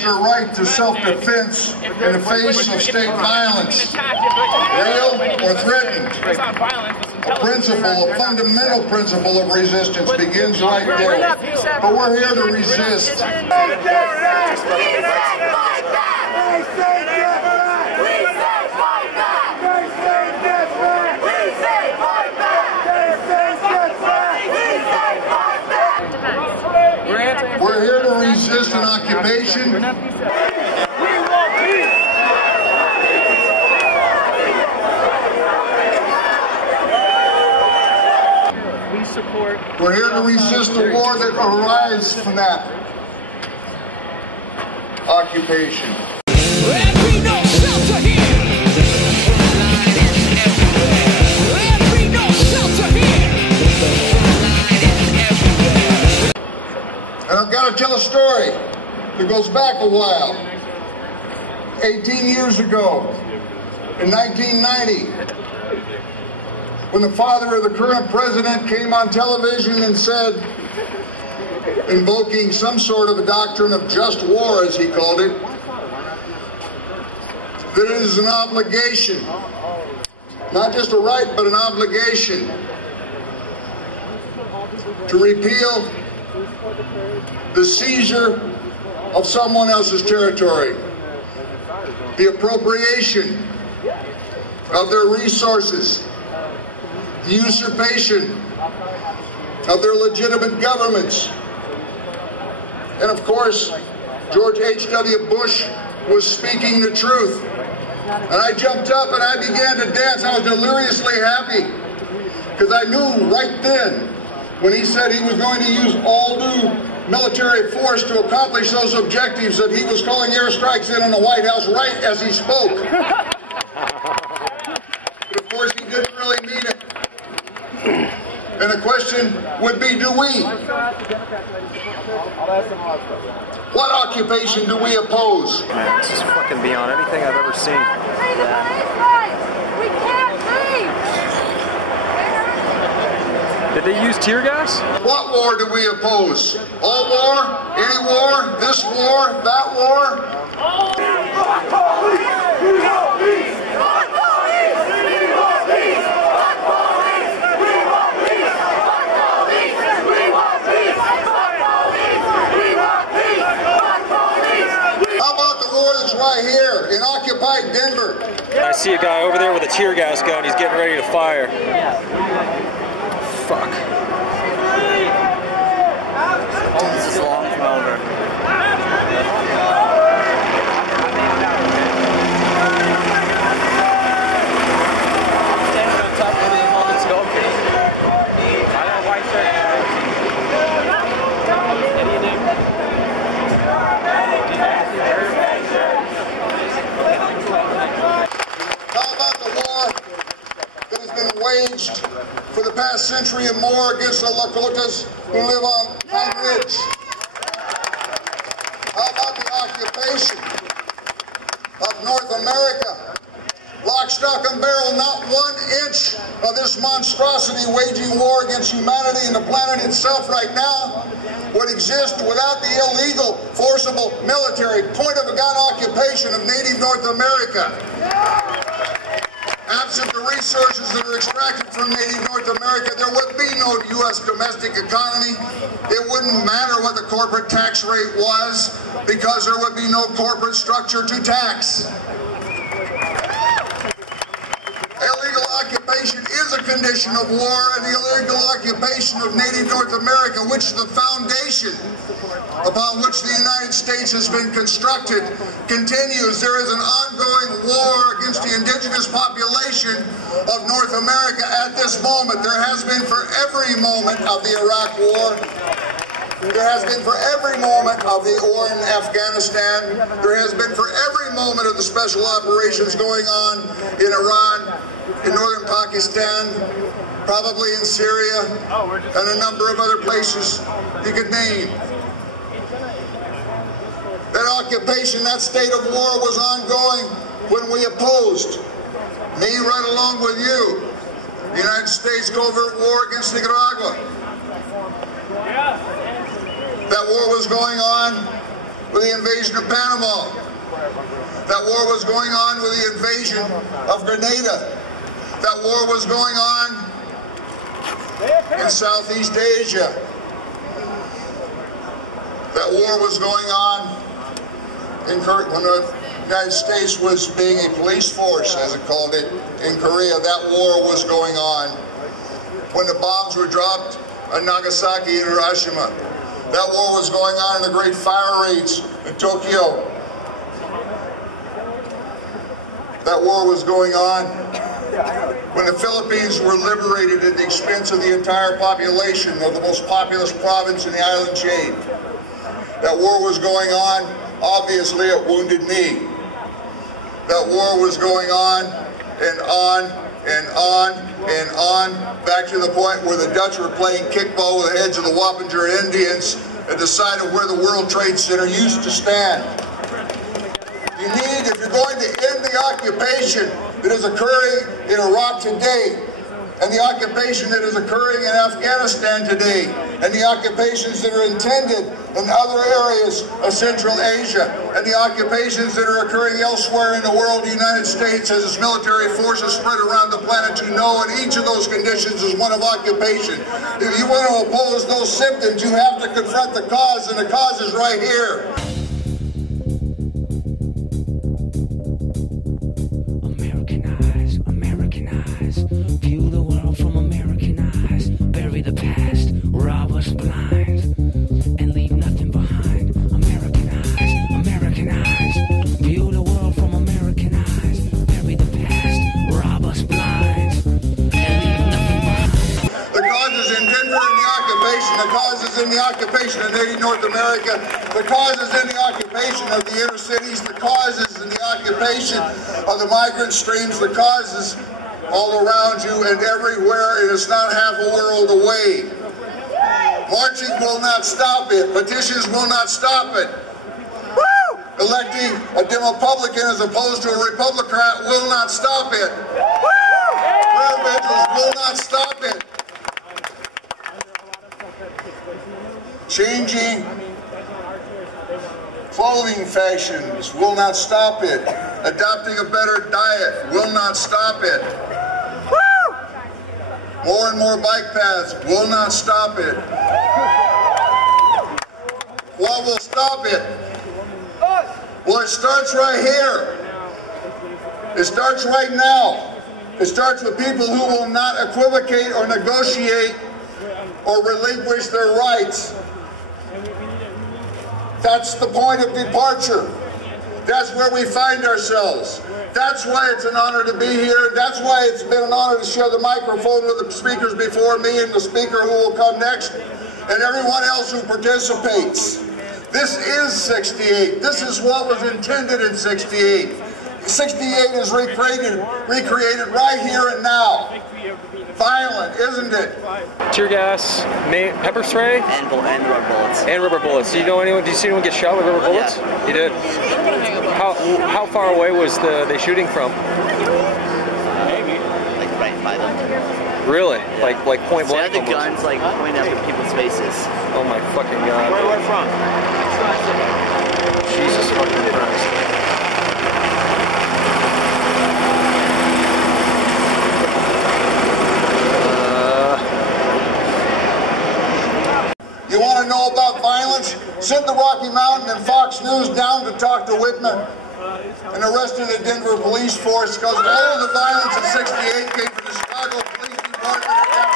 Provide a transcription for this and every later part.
their right to self-defense in the face of state violence, real or threatened. A fundamental principle of resistance begins right there. But we're here to resist. We're here to resist an occupation. We're here to resist the war that arises from that occupation. And I've got to tell a story that goes back a while. 18 years ago, in 1990, when the father of the current president came on television and said, invoking some sort of a doctrine of just war, as he called it, that it is an obligation, not just a right, but an obligation to repeal the seizure of someone else's territory, the appropriation of their resources, the usurpation of their legitimate governments. And of course, George H.W. Bush was speaking the truth. And I jumped up and I began to dance. I was deliriously happy because I knew right then when he said he was going to use all due military force to accomplish those objectives that he was calling airstrikes in on the White House right as he spoke. But of course he didn't really mean it. And the question would be, do we? What occupation do we oppose? Man, this is fucking beyond anything I've ever seen. We can't leave! Did they use tear gas? What war do we oppose? All war? Any war? This war? That war? How about the war that's right here in occupied Denver? I see a guy over there with a tear gas gun. He's getting ready to fire. Fuck. This is long from over. Waged for the past century and more against the Lakotas who live on Pine Ridge. How about the occupation of North America? Lock, stock, and barrel, not 1 inch of this monstrosity waging war against humanity and the planet itself right now would exist without the illegal, forcible military point-of-a-gun occupation of native North America. Absent the resources that are extracted from native North America, there would be no U.S. domestic economy. It wouldn't matter what the corporate tax rate was, because there would be no corporate structure to tax. Illegal occupation is a condition of war, and the illegal occupation of native North America, which is the foundation upon which the United States has been constructed, continues. There is an ongoing war against the indigenous population of North America at this moment. There has been for every moment of the Iraq War. There has been for every moment of the war in Afghanistan. There has been for every moment of the special operations going on in Iran, in northern Pakistan, probably in Syria, and a number of other places you could name. That occupation, that state of war was ongoing when we opposed, me right along with you, the United States covert war against Nicaragua. That war was going on with the invasion of Panama. That war was going on with the invasion of Grenada. That war was going on in Southeast Asia. That war was going on when the United States was being a police force, as it called it, in Korea. That war was going on when the bombs were dropped on Nagasaki and Hiroshima. That war was going on in the great fire raids in Tokyo. That war was going on when the Philippines were liberated at the expense of the entire population of the most populous province in the island chain. That war was going on, obviously, at Wounded Knee. That war was going on and on and on and on, back to the point where the Dutch were playing kickball with the heads of the Wappinger Indians at the site of where the World Trade Center used to stand. You need, if you're going to end the occupation that is occurring in Iraq today, and the occupation that is occurring in Afghanistan today, and the occupations that are intended in other areas of Central Asia, and the occupations that are occurring elsewhere in the world, the United States has its military forces spread around the planet to know, and each of those conditions is one of occupation. If you want to oppose those symptoms, you have to confront the cause, and the cause is right here. Americanize, view the world from American eyes, bury the past, rob us blind, and leave nothing behind. Americanize, view the world from American eyes, bury the past, rob us blind, and leave nothing behind. The cause is in Denver in the occupation, the cause is in the occupation of native North America, the cause is in the occupation of the inner cities, the cause is in the occupation of the migrant streams, the cause is all around you and everywhere, and it's not half a world away. Marching will not stop it. Petitions will not stop it. Electing a Republican as opposed to a Republican will not stop it. Prayer vigils will not stop it. Changing clothing fashions will not stop it. Adopting a better diet will not stop it. More and more bike paths will not stop it. What will stop it? Well, it starts right here. It starts right now. It starts with people who will not equivocate or negotiate or relinquish their rights. That's the point of departure. That's where we find ourselves. That's why it's an honor to be here. That's why it's been an honor to share the microphone with the speakers before me and the speaker who will come next and everyone else who participates. This is 68. This is what was intended in 68. 68 is recreated right here and now. Violent, isn't it? Tear gas, pepper spray, and rubber bullets. And rubber bullets. Do you know anyone? Did you see anyone get shot with rubber bullets? Yeah. You did. How far away was they shooting from? Maybe like right by them. Really? Yeah. Like point So blank? they had the guns like pointing up at people's faces. Oh my fucking god! Where from? Jesus fucking Christ! You want to know about violence? Send the Rocky Mountain and Fox News down to talk to Whitman and the rest of the Denver police force, because all of the violence in 68 came from the Chicago Police Department against crime.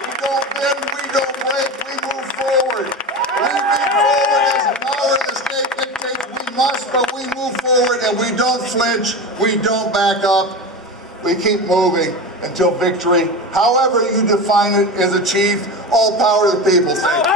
We don't bend, we don't break, we move forward. We move forward as the power of the state dictates we must, but we move forward and we don't flinch, we don't back up, we keep moving until victory, however you define it, is achieved. All power to the people. Thank you.